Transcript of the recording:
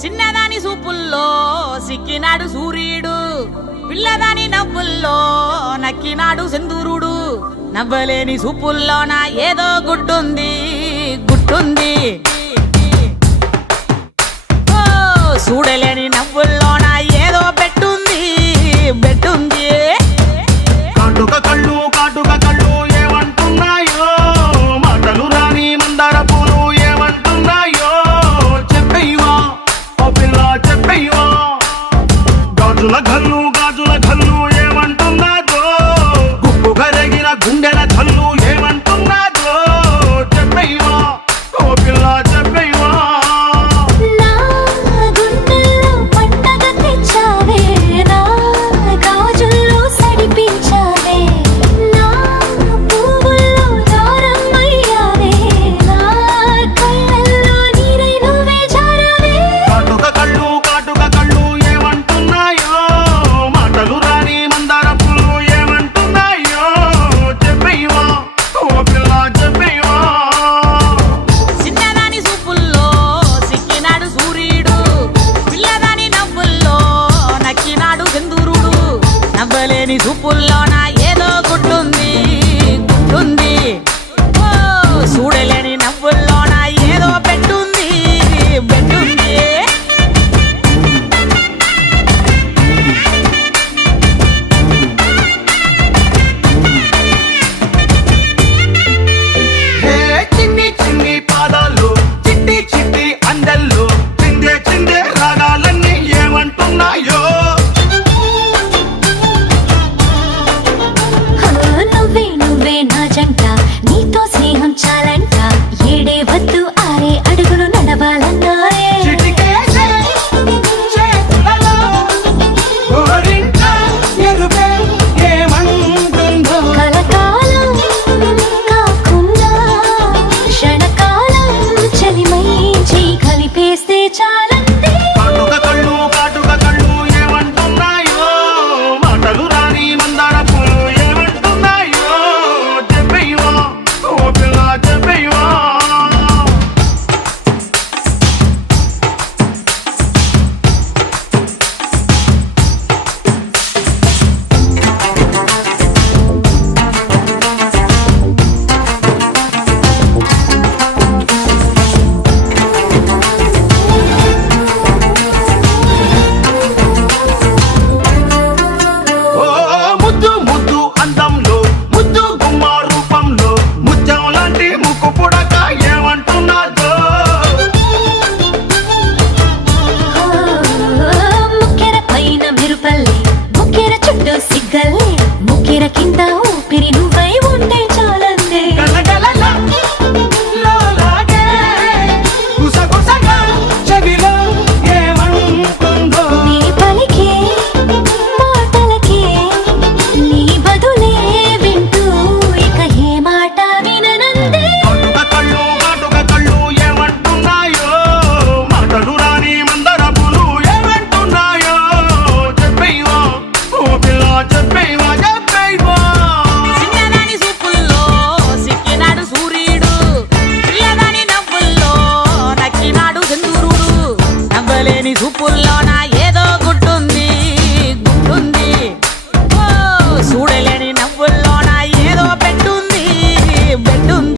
చిన్నదాని సూపుల్లో సిక్కినాడు సూర్యుడు, పిల్లదాని నవ్వుల్లో నక్కినాడు సింధూరుడు. నవ్వలేని సూపుల్లోన ఏదో గుడ్డుంది గుట్టుంది, ఓ చూడలేని నవ్వుల్లోన ఏదో పెట్టుంది బెట్టుంది. కాటుక కళ్ళు కాటుక కళ్ళు ఏమంటున్నాయో, మాటలు రాని మందార పూలు ఏమంటున్నాయో. చెప్పయ్యవా ఓ పిల్ల చెప్పయ్యవా, గాజుల గల్లు గాజుల గల్లు ఏమంటున్నాదో, గుప్పు కరిగిన గుండెల కల్లు ఏమంటున్నాదో. చెప్పయ్యవా ఓ పిల్ల చెప్పయ్యవా. నా గుండెల్లో పండగ తెచ్చావే, నా గాజుల్లో సడిపించావే, నా పువ్వుల్లో దారమయ్యావే, నా కళ్ళల్లో నీరై నువ్వే జారావే. కాటుక కళ్ళు కాటుక కళ్ళు ఏమంటున్నాయో, మాటలు రాని మందార పూలు ఏమంటున్నాయో. చెప్పయ్యవా ఓ పిల్ల చెప్పయ్యవా. చిన్నదాని సూపుల్లో సిక్కినాడు సూర్యుడు, పిల్లదాని నవ్వుల్లో నక్కినాడు సింధూరుడు. నవ్వలేని సూపుల్లో